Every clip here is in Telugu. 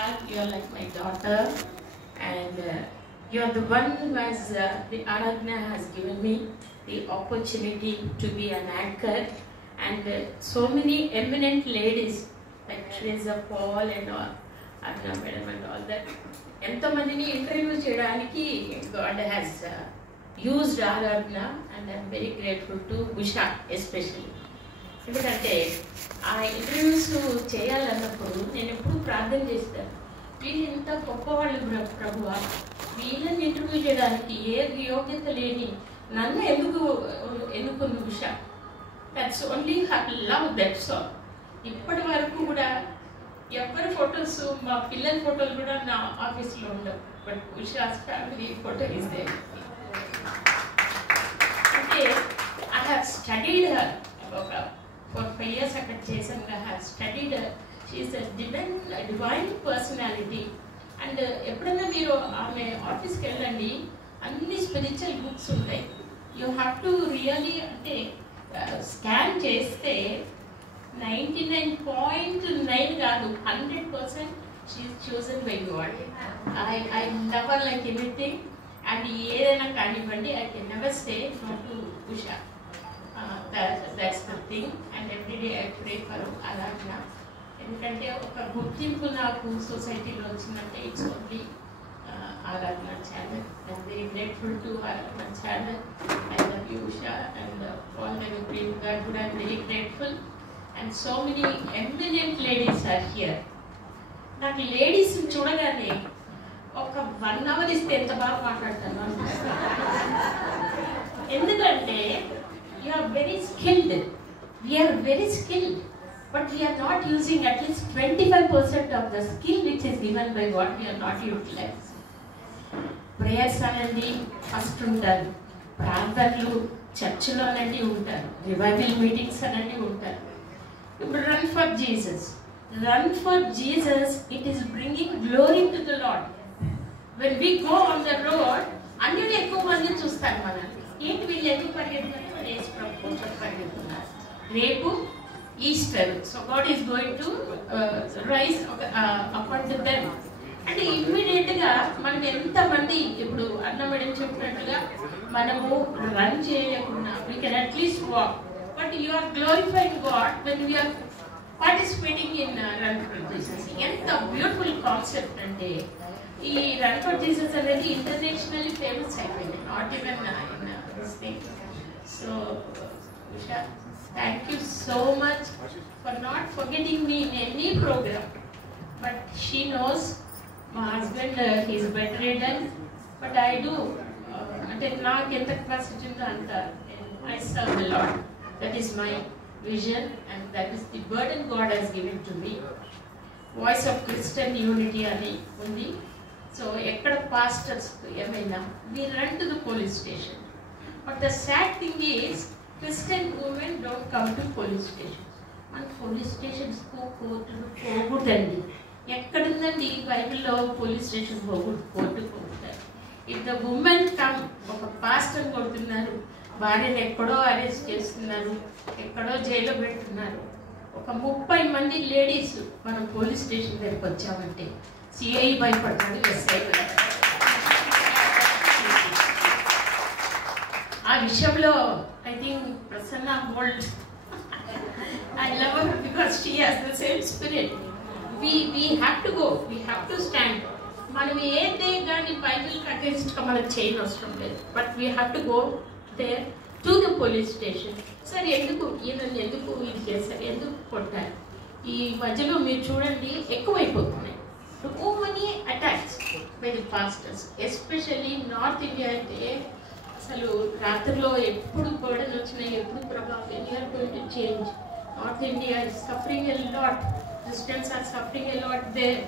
You are like my daughter, and you are the one who has, the Aradhna has given me the opportunity to be an anchor, and so many eminent ladies like Teresa Paul and all, Aradhna Madam and all that. Ento mandini interview cheyadaniki God has used Aradhna, and I am very grateful to Usha especially. ఎందుకంటే ఆ ఇంటర్వ్యూస్ చేయాలన్నప్పుడు నేను ఎప్పుడు ప్రార్థన చేస్తాను, వీళ్ళు ఇంత గొప్పవాళ్ళు ప్రభువా, వీళ్ళని ఇంటర్వ్యూ చేయడానికి ఏ యోగ్యత లేని నన్ను ఎందుకు ఎన్నుకున్న Usha. That's only love, that's all. ఇప్పటి వరకు కూడా ఎవరి ఫొటోస్, మా పిల్లల ఫోటోలు కూడా నా ఆఫీస్లో ఉండవు, but Usha's family photo is there. అంటే ఐ హ్యావ్ స్టడీడ్ హర్ ఒక 4-5 years అక్కడ చేశాను. I have studied her. She is a divine personality. And ఎప్పుడైనా మీరు ఆమె ఆఫీస్కి వెళ్ళండి, అన్ని స్పిరిచువల్ బుక్స్ ఉంటాయి. యూ హ్యావ్ టు రియలీ అంటే స్కాన్ చేస్తే 99.9 కాదు, 100% she is chosen by God. I love her like anything. And ఏదైనా కానివ్వండి, I can never say no to Usha. That's the thing, and every day I pray for Aradhna. ఎందుకంటే ఒక గుర్తింపు నాకు సొసైటీలో వచ్చిందంటే it's only Aradhna channel. I'm very grateful to Aradhna channel. I love you, Usha, and all the people that would. I'm very grateful, and so many eminent ladies are here. నాకు లేడీస్ చూడగానే ఒక 1 hour ఇస్తే ఎంత బాగా మాట్లాడతాను. ఎందుకంటే you are very skilled. We are very skilled, but we are not using at least 25% of the skill which is given by God. We are not utilized. Prayers anandi first ఉంటారు, ప్రార్థనలు చర్చిలో అనండి ఉంటారు, రివైవల్ మీటింగ్స్ అనండి ఉంటారు. ఇప్పుడు run for Jesus. Run for Jesus. It is bringing glory to the Lord. When we go on the road, అన్యులు ఎక్కువ మంది చూస్తారు మనల్ని. ఏంటి వీళ్ళు ఎందుకు పరిగెత్తున్నారు? పరిగెత్తున్నారు. రేపు Easter, so God is going to raise appoint them. అంటే ఇమ్మీడియట్ గా మనం ఎంతమంది ఇప్పుడు అన్న మేడం చెప్పినట్టుగా మనము రన్ చేయకుండా we can at least walk, but you are glorifying God when we are participating in run for Jesus. ఎంత బ్యూటిఫుల్ కాన్సెప్ట్ అంటే ఈ రన్ ఫర్ జీసస్ అనేది ఇంటర్నేషనల్లీ ఫేమస్ అయిపోయింది, not even in this thing. So, Usha, thank you so much for not forgetting me in any program. But she knows my husband, he is bedridden, but I do. Ante naaku enta capacity undo anta I serve the Lord. That is my vision, and that is the burden God has given to me. Voice of Christian Unity ani undi. So ekkada pastors emaina we run to the police station. But the sad thing is, Christian women don't come to police stations. మన పోలీస్ స్టేషన్స్ కోర్టులు పోకూడదండి. ఎక్కడుందండి బైబిల్లో పోలీస్ స్టేషన్ కోర్టు పోగొట్టారు. ఇఫ్ ద ఉమెన్ కమ్, ఒక పాస్టర్ కొడుతున్నారు, భార్యను ఎక్కడో అరెస్ట్ చేస్తున్నారు, ఎక్కడో జైల్లో పెడుతున్నారు. ఒక 30 మంది లేడీస్ మనం పోలీస్ స్టేషన్ దగ్గరికి వచ్చామంటే సిఐ భయపడతాడు, ఎస్ఐ భయపడతాడు. ఆ విషయంలో I think Prasanna hold. I love her because she has the same spirit. we have to go, we have to stand. మనం ఏదే కానీ బైబిల్కి అగేన్స్ట్గా మనకు చేయని అవసరం లేదు, but we have to go there to the police station. Sir ఎందుకు ఈయనని ఎందుకు ఇది చేశారు, ఎందుకు కొట్టారు? ఈ మధ్యలో మీరు చూడండి ఎక్కువైపోతున్నాయి. Too many attacks by the pastors, especially north India. అంటే అసలు రాత్రిలో ఎప్పుడు బర్డెన్ వచ్చినాయి, ఎప్పుడు ప్రభావం, we are going to change. North India is suffering a lot, Christians are suffering a lot there.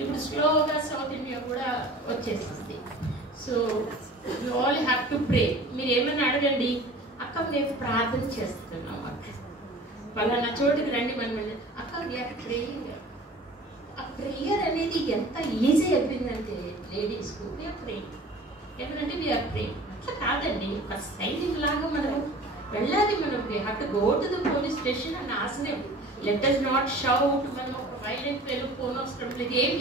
ఇప్పుడు స్లోగా సౌత్ ఇండియా కూడా వచ్చేసింది. So you all have to pray. మీరు ఏమైనా అడగండి, అక్క మేము ప్రార్థన చేస్తున్నాం, అక్క పలానా చోటుకి రండి, మనం అక్క వీఆర్ ప్రేయింగ్. ఆ ప్రేయర్ అనేది ఎంత ఈజీ అయిపోయిందంటే లేడీస్కు, వీఆర్ ప్రేయింగ్. ఏమనంటే వీఆర్ ప్రేయింగ్ అట్లా కాదండి, ఒక సైనిక్ లాగా మనం వెళ్ళాలి. మనం we have to go to the police station and ask them, let us not shout. మనం ఒక వైలెంట్ వెళ్ళి ఫోన్ అవసరం లేదు, ఏం